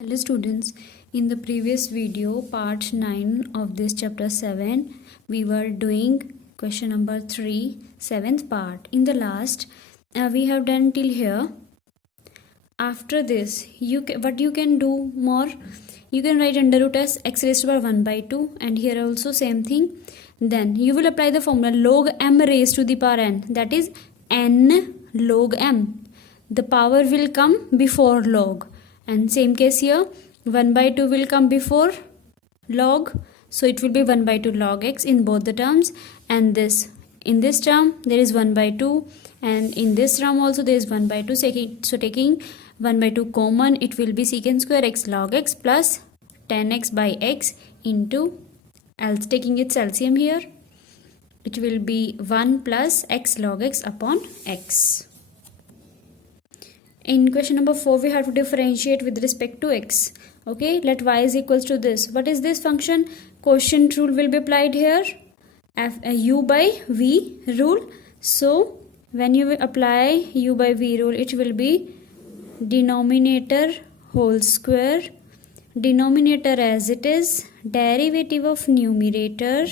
Hello students, in the previous video part 9 of this chapter 7 we were doing question number 3 7th part. In the last we have done till here. After this what you can do more, you can write under root as x raised to the power 1 by 2, and here also same thing. Then you will apply the formula log m raised to the power n, that is n log m. The power will come before log, and same case here 1 by 2 will come before log, so it will be 1 by 2 log x in both the terms. And this in this term there is 1 by 2, and in this term also there is 1 by 2, so taking 1 by 2 common, it will be secant square x log x plus 10x by x into, else taking its LCM here, it will be 1 plus x log x upon x. In question number 4 we have to differentiate with respect to x. Okay, let y is equals to this. What is this function? Quotient rule will be applied here, u by v rule. So when you apply u by v rule, it will be denominator whole square, denominator as it is, derivative of numerator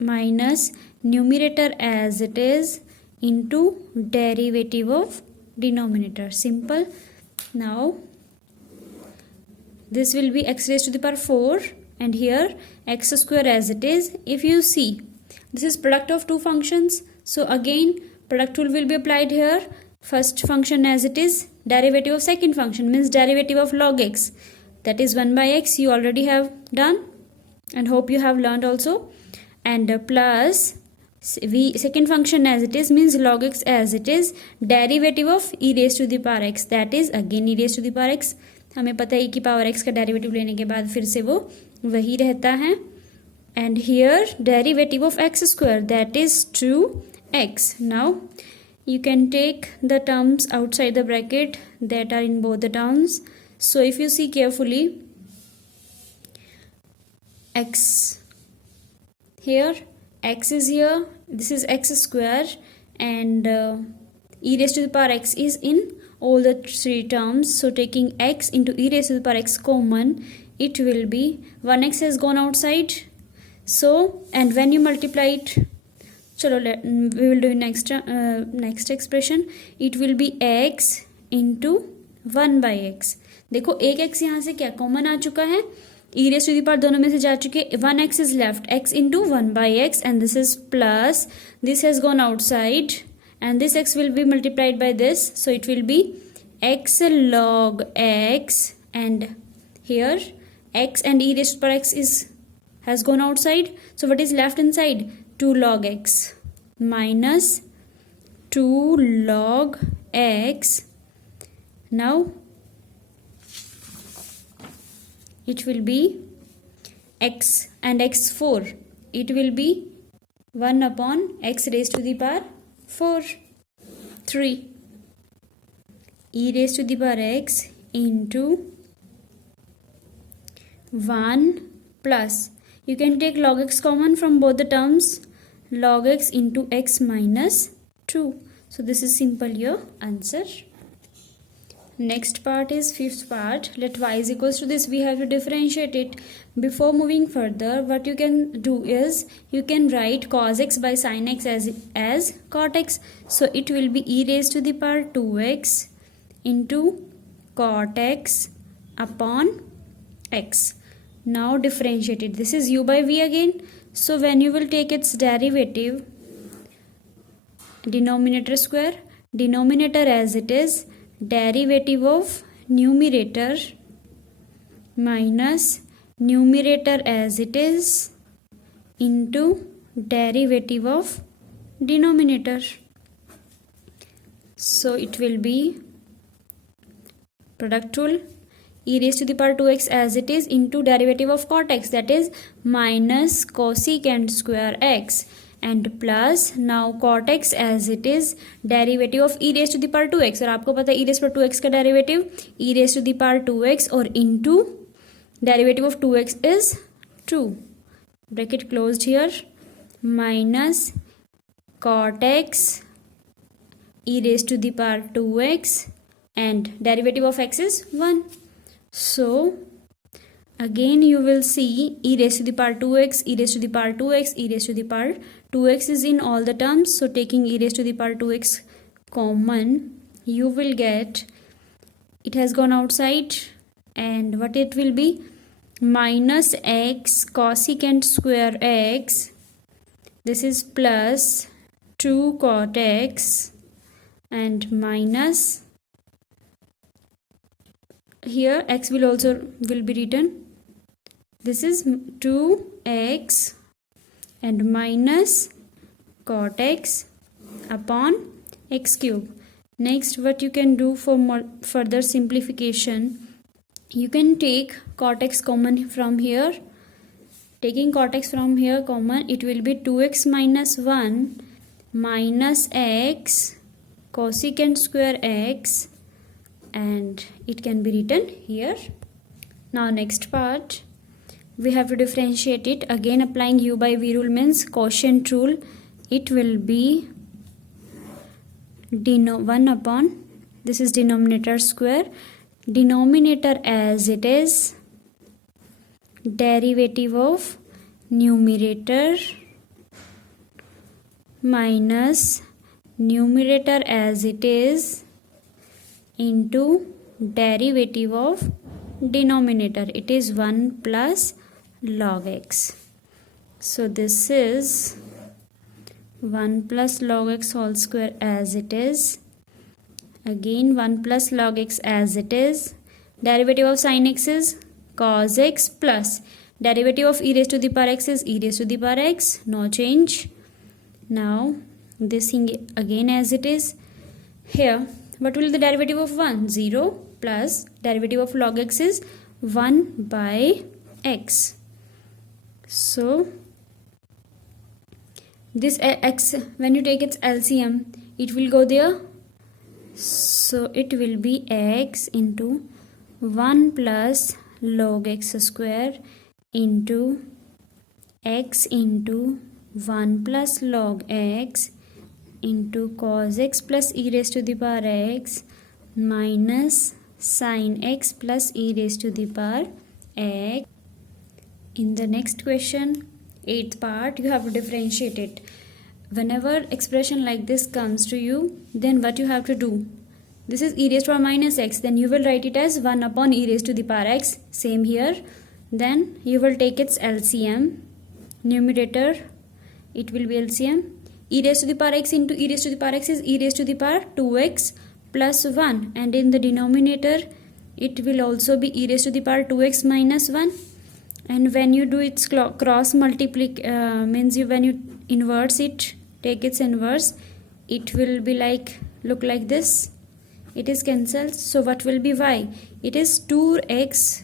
minus numerator as it is into derivative of denominator. Simple. Now this will be x raised to the power 4, and here x square as it is. If you see, this is product of two functions, so again product rule will be applied here. First function as it is, derivative of second function means derivative of log x, that is 1 by x. You already have done and hope you have learned also. And plus v second function as it is means log x as it is, derivative of e raised to the power x, that is again e raised to the power x. हमें पता है e की power x का derivative लेने के बाद फिर से वो वही रहता है. And here derivative of x square, that is 2x. Now you can take the terms outside the bracket that are in both the terms. So if you see carefully, x here, x is here, this is x square, and e raised to the power x is in all the three terms. So taking x into e raised to the power x common, it will be 1x has gone outside. So, and when you multiply it, chalo we will do next expression. It will be x into 1 by x. देखो एक x यहाँ से क्या common आ चुका है, e raised to the power दोनों में से जा चुके, 1x is left, x into 1 by x, and this is plus, this has gone outside, and this x will be multiplied by this, so it will be x log x, and here x and e raised to the power x has gone outside, so what is left inside? 2 log x minus 2 log x. Now it will be x and x4, it will be 1 upon x raised to the power 4, 3 e raised to the power x into 1 plus, you can take log x common from both the terms, log x into x minus 2. So this is simple your answer. Next part is fifth part. Let y is equals to this. We have to differentiate it. Before moving further, what you can do is you can write cos x by sin x as cot x. So it will be e raised to the power 2x into cot x upon x. Now differentiate it. This is u by v again. So when you will take its derivative, denominator square, denominator as it is, derivative of numerator minus numerator as it is into derivative of denominator. So it will be product rule, e raised to the power 2x as it is into derivative of cot x, that is minus cosecant square x, and plus now cot x as it is, derivative of e raised to the power 2x, और आपको पता है e raised to the power 2x का derivative e raised to the power 2x, और into derivative of 2x is 2, bracket closed here, minus cot x e raised to the power 2x and derivative of x is 1. So again you will see e raised to the power 2x, e raised to the power 2x, e raised to the power 2x is in all the terms. So taking e raised to the power 2x common, you will get, it has gone outside, and what it will be, minus x cosecant square x, this is plus 2 cot x, and minus, here x will also will be written, this is 2x and minus cot x upon x cube. Next, what you can do for further simplification, you can take cot x common from here. Taking cot x from here common, it will be 2x minus 1 minus x cosecant square x, and it can be written here. Now next part, we have to differentiate it. Again applying u by v rule means quotient rule. It will be 1 upon, this is denominator square, denominator as it is, derivative of numerator minus numerator as it is into derivative of denominator, it is 1 plus log x. So this is 1 plus log x whole square as it is, again 1 plus log x as it is, derivative of sin x is cos x, plus derivative of e raised to the power x is e raised to the power x, no change. Now this thing again as it is. Here what will be the derivative of 1? 0, plus derivative of log x is 1 by x. So this x, when you take its LCM, it will go there. So it will be x into 1 plus log x square into x into 1 plus log x into cos x plus e raised to the power x minus sin x plus e raised to the power x. In the next question, 8th part, you have to differentiate it. Whenever expression like this comes to you, then what you have to do, this is e raised to power minus x, then you will write it as 1 upon e raised to the power x, same here. Then you will take its LCM, numerator, it will be LCM, e raised to the power x into e raised to the power x is e raised to the power 2x plus 1, and in the denominator it will also be e raised to the power 2x minus 1. And when you do its cross multiplication, means when you inverse it, take its inverse, it will be like, look like this, it is cancelled. So what will be y? It is 2x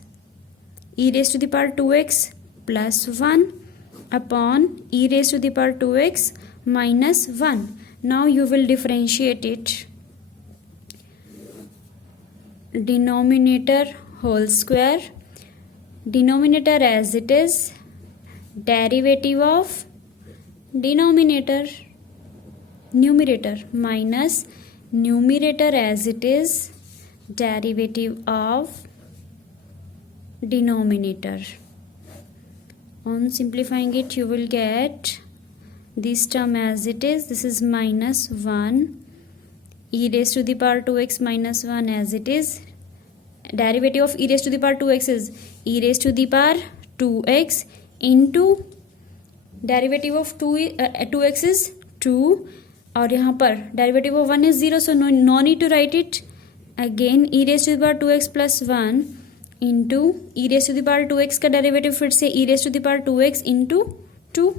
e raised to the power 2x plus 1 upon e raised to the power 2x minus 1. Now you will differentiate it. Denominator whole square, denominator as it is, derivative of denominator, numerator minus numerator as it is, derivative of denominator. On simplifying it, you will get this term as it is, this is minus 1 e raised to the power 2x minus 1 as it is, derivative of e raised to the power 2x is e raised to the power 2x into derivative of 2x is 2, और यहाँ पर derivative of 1 is 0, so no need to write it. Again e raised to the power 2x plus 1 into e raised to the power 2x का derivative फिर से e raised to the power 2x into 2.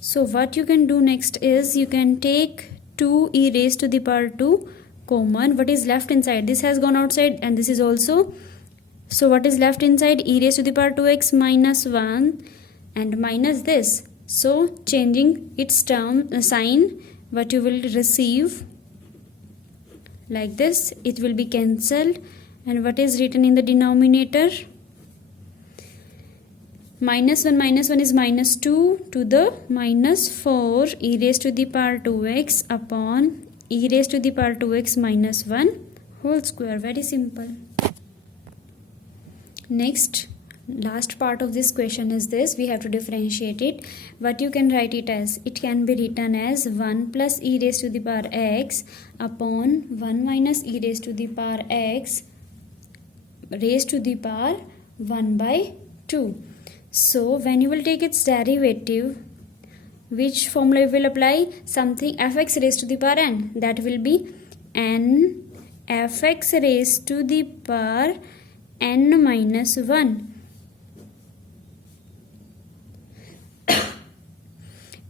So what you can do next is you can take 2 e raised to the power 2 common. What is left inside? This has gone outside and this is also. So what is left inside? E raised to the power 2x minus 1 and minus this. So changing its term sign, what you will receive like this, it will be cancelled, and what is written in the denominator? Minus 1 is minus 2 to the minus 4 e raised to the power 2x upon e raised to the power 2x minus 1 whole square. Very simple. Next, last part of this question is this. We have to differentiate it. What you can write it as? It can be written as 1 plus e raised to the power x upon 1 minus e raised to the power x raised to the power 1 by 2. So when you will take its derivative, which formula you will apply? Something fx raised to the power n. That will be n fx raised to the power n minus 1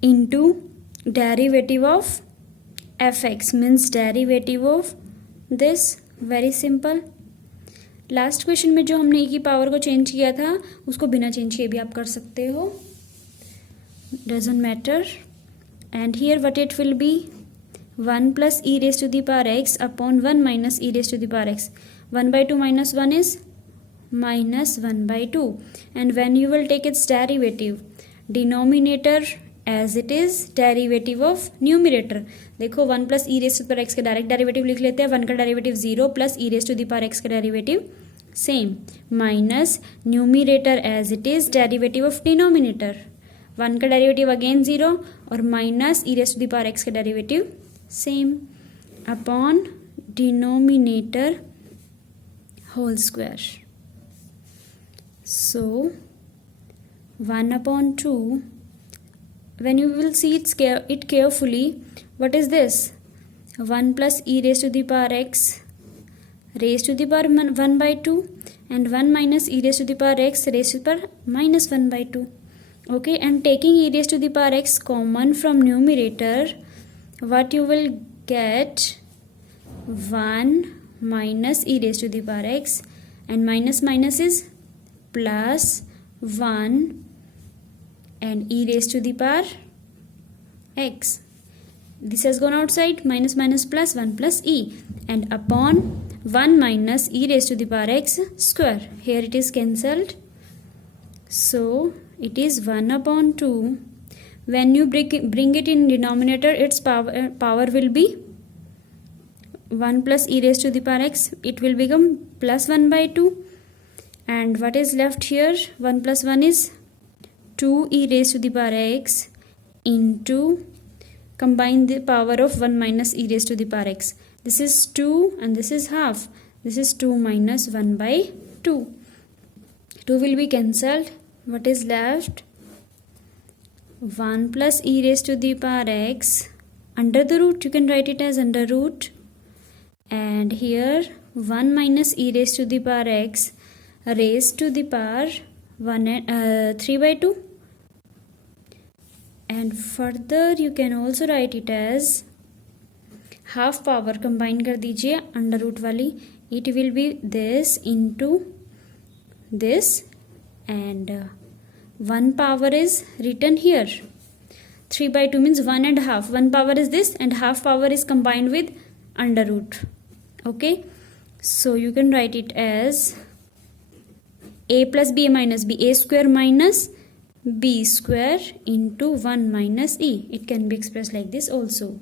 into derivative of fx, means derivative of this. Very simple. Last question में जो हमने e की power को change किया था उसको बिना change किए भी आप कर सकते हो, doesn't matter. And here what it will be? 1 plus e raised to the power x upon 1 minus e raised to the power x. 1 by 2 minus 1 is minus 1 by 2. And when you will take its derivative, denominator as it is, derivative of numerator. देखो 1 plus e raised to the power x का direct derivative लिख लेते हैं. 1 का derivative 0 plus e raised to the power x का derivative same, minus numerator as it is, derivative of denominator. 1 का derivative again 0 और minus e raised to the power x का derivative same upon denominator whole square. So 1 upon 2, when you will see it carefully, what is this? 1 plus e raised to the power x raised to the power 1 by 2 and 1 minus e raised to the power x raised to the power minus 1 by 2. Okay, and taking e raised to the power x common from numerator, what you will get? 1 minus e raised to the power x, and minus minus is plus 1 and e raised to the power x. This has gone outside, minus minus plus 1 plus e, and upon 1 minus e raised to the power x square. Here it is cancelled. So it is 1 upon 2. When you bring it in denominator, its power will be 1 plus e raised to the power x. It will become plus 1 by 2. And what is left here? 1 plus 1 is 2 e raised to the power x into, combine the power of 1 minus e raised to the power x. This is 2 and this is half. This is 2 minus 1 by 2. 2 will be cancelled. What is left? 1 plus e raised to the power x under the root. You can write it as under root. And here 1 minus e raised to the power x raised to the power 3 by 2. And further you can also write it as half power. combine कर दीजिए under root वाली. It will be this into this, and 1 power is written here. 3 by 2 means 1 and half. 1 power is this and half power is combined with under root. Okay, so you can write it as a plus b minus b, a square minus b square into 1 minus e. It can be expressed like this also.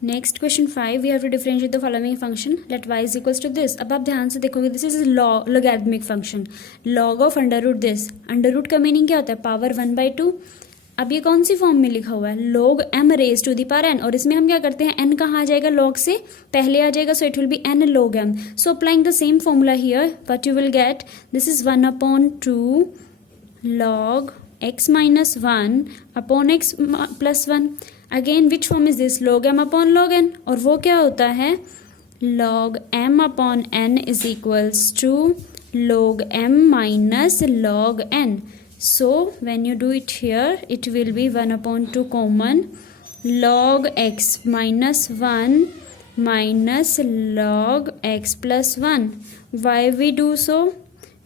Next question 5, we have to differentiate the following function. Let y is equals to this. अब आप ध्यान से देखोगे, this is logarithmic function. log of under root this. under root का meaning क्या होता है? Power 1 by 2. अब ये कौन सी फॉर्म में लिखा हुआ है? log m raised to the power n. और इसमें हम क्या करते हैं? n कहाँ आ जाएगा? log से पहले आ जाएगा, so it will be n log m. So applying the same formula here, what you will get? This is 1 upon 2 log x minus 1 upon x plus 1. Again, which form is this? log m upon log n. और वो क्या होता है? log m upon n is equals to log m minus log n. So when you do it here, it will be 1 upon 2 common, log x minus 1 minus log x plus 1. Why we do so?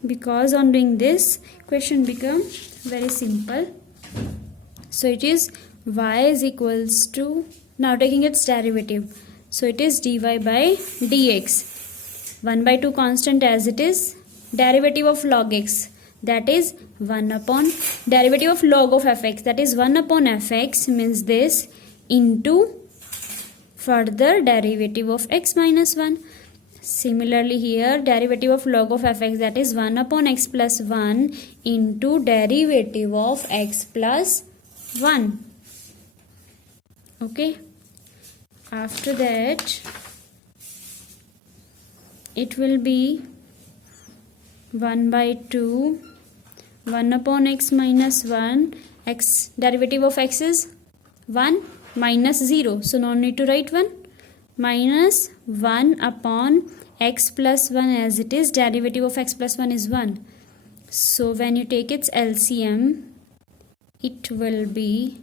Because on doing this, question become very simple. So it is y is equals to, now taking its derivative, so it is dy by dx. 1 by 2 constant as it is, derivative of log x, that is 1 upon derivative of log of fx, that is 1 upon fx, means this, into further derivative of x minus 1. Similarly here, derivative of log of fx, that is 1 upon x plus 1 into derivative of x plus 1. Okay. After that, it will be 1 by 2, 1 upon x minus 1, x derivative of x is 1 minus 0, so no need to write 1, minus 1 upon x plus 1 as it is, derivative of x plus 1 is 1. So when you take its LCM, it will be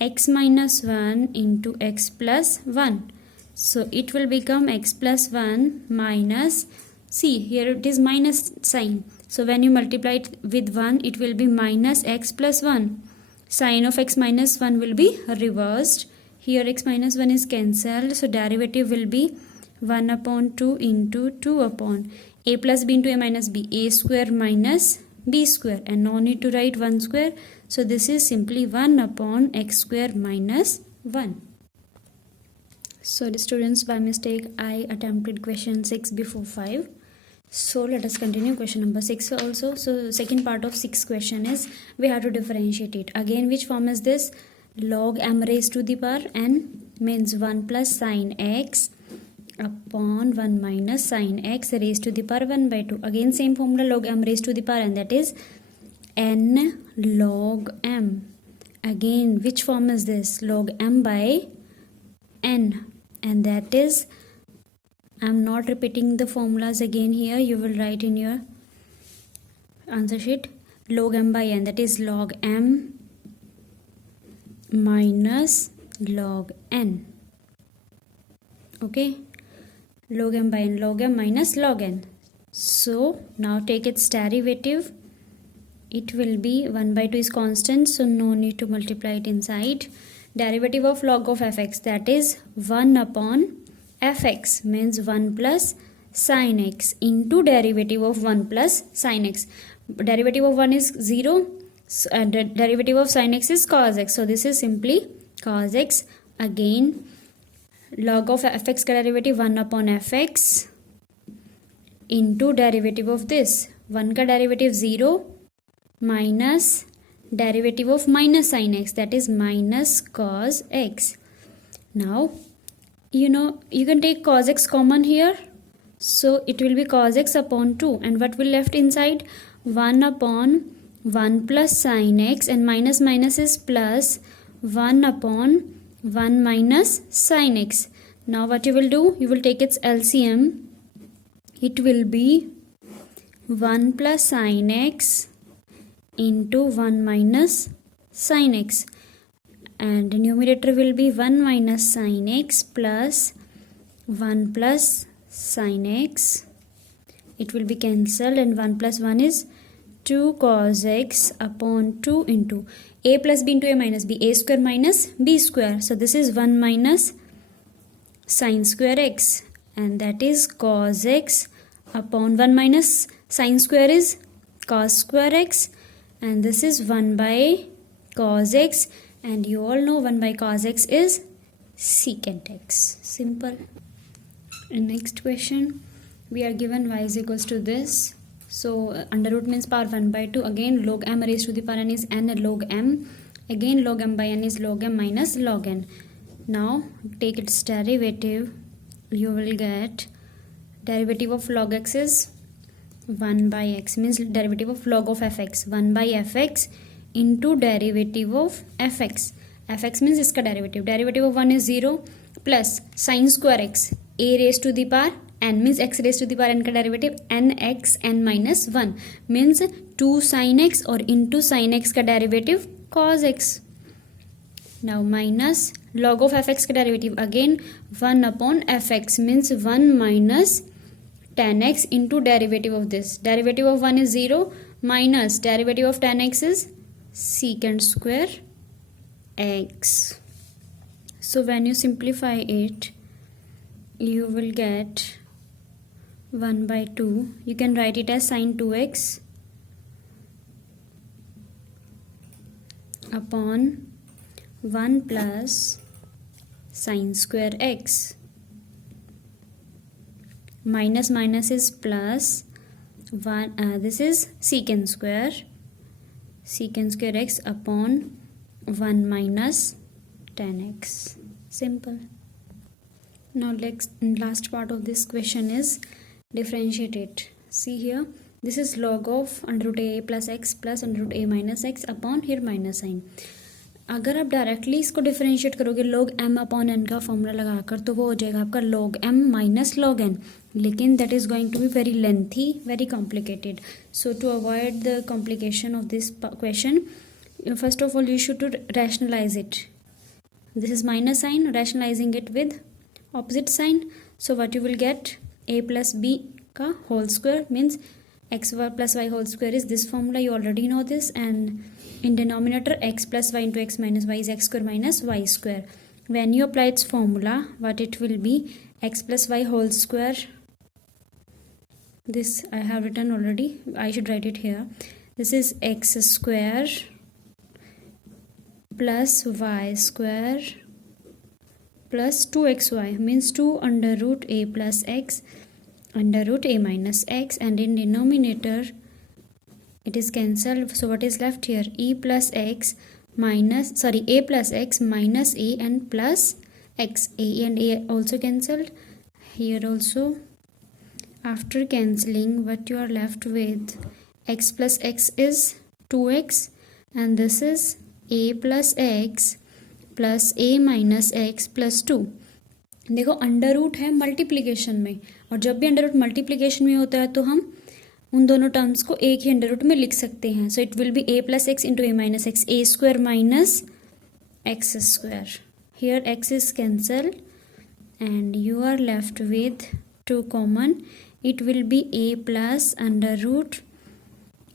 x minus 1 into x plus 1. So it will become x plus 1 minus, see here it is minus sign. So when you multiply it with 1, it will be minus x plus 1. Sign of x minus 1 will be reversed. Here x minus 1 is cancelled. So derivative will be 1 upon 2 into 2 upon a plus b into a minus b. A square minus b square. And no need to write 1 square. So this is simply 1 upon x square minus 1. So the students, by mistake I attempted question 6 before 5. So let us continue question number 6 also. So second part of 6 question is we have to differentiate it. Again, which form is this? Log m raised to the power n means 1 plus sine x upon 1 minus sine x raised to the power 1 by 2. Again same formula, log m raised to the power n, that is n log m. Again which form is this? Log m by n, and that is, I am not repeating the formulas again here, you will write in your answer sheet. Log m by n, that is log m minus log n. Okay, log m by n, log m minus log n. So now take its derivative. It will be 1 by 2 is constant, so no need to multiply it inside. Derivative of log of fx, that is 1 upon fx means 1 plus sin x into derivative of 1 plus sin x. Derivative of 1 is 0 and the derivative of sin x is cos x. So this is simply cos x. Again log of fx का derivative 1 upon fx into derivative of this. 1 का derivative 0 minus derivative of minus sin x, that is minus cos x. Now you can take cos x common here, so it will be cos x upon 2, and what will left inside? 1 upon 1 plus sin x, and minus minus is plus 1 upon 1 minus sin x. Now what you will do? You will take its LCM. It will be 1 plus sin x into 1 minus sin x, and the numerator will be 1 minus sin x plus 1 plus sin x. It will be cancelled, and 1 plus 1 is 2 cos x upon 2 into a plus b into a minus b, a square minus b square. So this is 1 minus sin square x, and that is cos x upon 1 minus sin square is cos square x, and this is 1 by cos x, and you all know 1 by cos x is secant x. Simple. And next question, we are given y is equals to this. So under root means power 1 by 2. Again log m raised to the power n is n log m. Again log m by n is log m minus log n. Now take its derivative. You will get derivative of log x is 1 by x, means derivative of log of fx, 1 by fx into derivative of fx. Fx means इसका derivative. Derivative of 1 is 0 plus sin square x, a raised to the power n means x raised to the power n का derivative nx n minus 1 means 2 sin x or into sin x का derivative cos x. Now minus log of fx का derivative, again 1 upon fx means 1 minus tan x into derivative of this. Derivative of 1 is 0 minus derivative of tan x is secant square x. So when you simplify it, you will get 1 by 2. You can write it as sin 2x upon 1 plus sin square x. minus minus is plus 1, this is secant square x upon 1 minus 10x. Simple. Now last part of this question is differentiate it. See here, this is log of under root a plus x plus under root a minus x upon here minus sign. अगर आप directly इसको differentiate करोगे log m upon n का formula लगाकर तो वो हो जाएगा आपका log m minus log n, लेकिन that is going to be very lengthy, very complicated. So to avoid the complication of this question, first of all you should to rationalize it. This is minus sign, rationalizing it with opposite sign. So what you will get, a plus b ka whole square means x plus y whole square is this formula, you already know this, and in denominator x plus y into x minus y is x square minus y square. When you apply its formula, what it will be, x plus y whole square, this I have written already, I should write it here. This is x square plus y square plus 2xy means 2 under root a plus x under root a minus x, and in denominator it is cancelled. So what is left here, a plus x minus a and plus x. A and a also cancelled here also. After cancelling, what you are left with, x plus x is 2x, and this is a plus x plus a minus x plus 2. देखो under root है multiplication में, और जब भी under root multiplication में होता है तो हम उन दोनों टर्म्स को एक ही अंडर रूट में लिख सकते हैं. So it will be a plus x into a minus x, a square minus x square. Here x is cancelled and you are left with 2 common. It will be a plus under root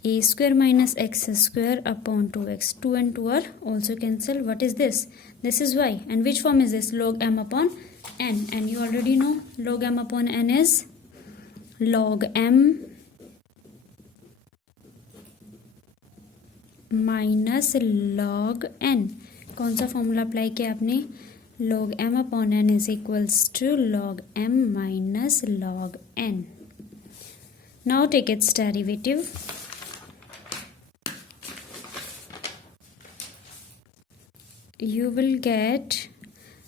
a square minus x square upon 2x. 2 and 2 are also cancelled. What is this? This is y. And which form is this? Log m upon n. And you already know log m upon n is log m minus log n. कौन सा formula apply किया आपने? log m upon n is equals to log m minus log n. Now take its derivative. You will get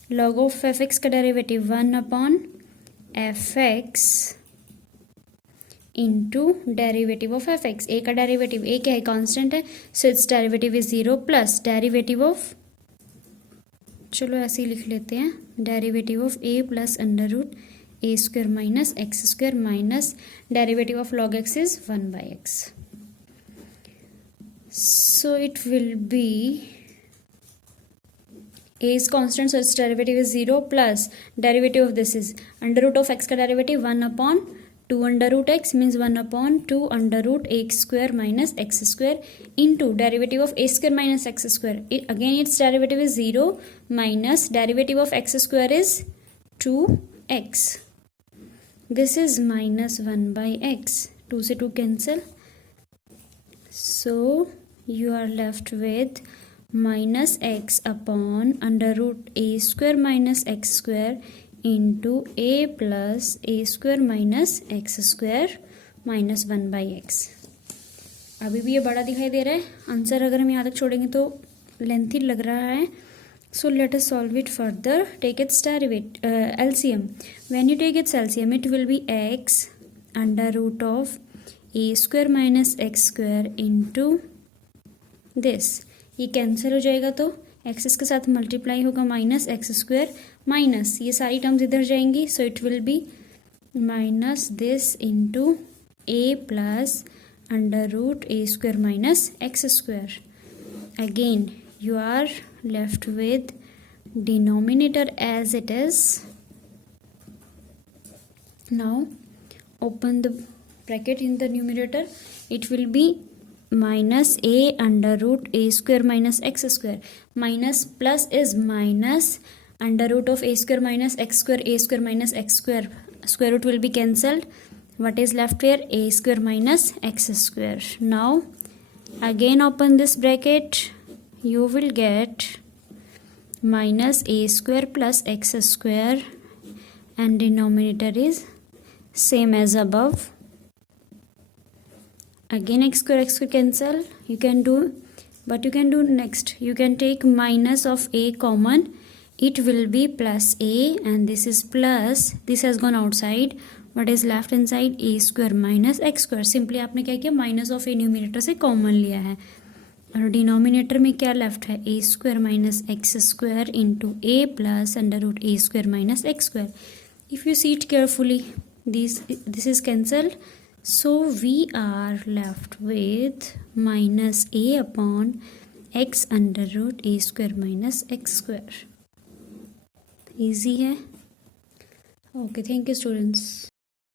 log of fx का derivative 1 upon fx into derivative of fx. a का derivative, a क्या है, constant है, so its derivative is 0 plus derivative of, चलो ऐसे ही लिख लेते हैं, derivative of a plus under root a square minus x square minus derivative of log x is 1 by x. So it will be a is constant, so its derivative is 0 plus derivative of this is under root of x का derivative 1 upon 2 under root x means 1 upon 2 under root x square minus x square into derivative of a square minus x square. Again its derivative is 0 minus derivative of x square is 2x. This is minus 1 by x. 2 से 2 cancel. So you are left with minus x upon under root a square minus x square into a plus a square minus x square minus 1 by x. अभी भी ये बड़ा दिखाई दे रहा है. Answer अगर हम यहाँ तक छोड़ेंगे तो लेंथी लग रहा है. So let us solve it further. Take its LCM. When you take its LCM, it will be x under root of a square minus x square into this. ये कैंसिल हो जाएगा तो एक्स इसके साथ multiply होगा minus x square minus ये सारी terms इधर जाएंगी. So it will be minus this into a plus under root a square minus x square. Again you are left with denominator as it is. Now open the bracket in the numerator. It will be minus a under root a square minus x square. Minus plus is minus under root of a square minus x square, a square minus x square. Square root will be cancelled. What is left here? A square minus x square. Now again open this bracket. You will get minus a square plus x square and denominator is same as above. Again x square cancel. You can do next. You can take minus of a common. It will be plus a, and this is plus. This has gone outside. What is left inside? A square minus x square. Simply आपने क्या किया? Minus of a numerator से common लिया है और denominator में क्या left है? A square minus x square into a plus under root a square minus x square. If you see it carefully, this is cancelled. So we are left with minus a upon x under root a square minus x square. Easy है. Okay, thank you students.